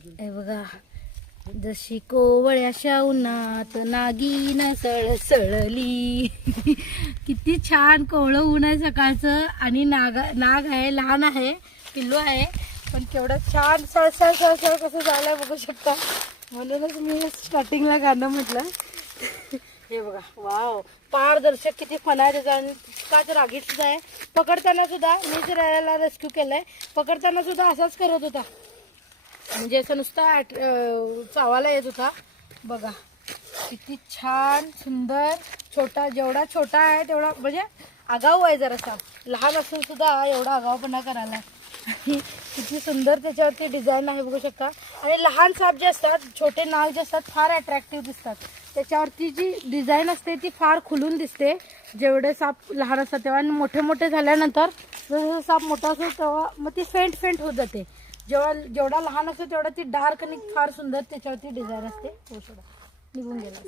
हे बघा, जशी कोवळ्याशा उन्हात नागिन सळसळली. किती छान कोवळं ऊन आहे सकाळचं. आणि नाग आहे, लहान आहे, पिल्लू आहे, पण केवढं छान सळसळ सळसळ कसं झालंय बघू शकता. म्हणूनच मी स्टार्टिंगला गाणं म्हटलं. हे बघा, वाव, पारदर्शक किती फणा आहे त्याचा. आणि तितकाच रागीट सुद्धा आहे. पकडताना सुद्धा मी जर याला रेस्क्यू केलंय, पकडताना सुद्धा असाच करत होता. म्हणजे असं नुसता चावायला येत होता. बघा किती छान सुंदर. छोटा, जेवढा छोटा आहे तेवढा म्हणजे आगाऊ आहे जरासा. लहान असून सुद्धा एवढा आगाऊपणा करायला. किती सुंदर त्याच्यावरती डिझाईन आहे बघू शकता. आणि लहान साप जे असतात, छोटे नाग जे असतात, फार अट्रॅक्टिव्ह दिसतात. त्याच्यावरती जी डिझाईन असते ती फार खुलून दिसते जेवढे साप लहान असतात तेव्हा. आणि मोठे मोठे झाल्यानंतर जसं साप मोठा असतो तेव्हा मग ती फेंट फेंट होत जाते. जेवढा लहान असतो तेवढा ती डार्क आणि फार सुंदर त्याच्यावरती डिझाईन असते. निघून गेला.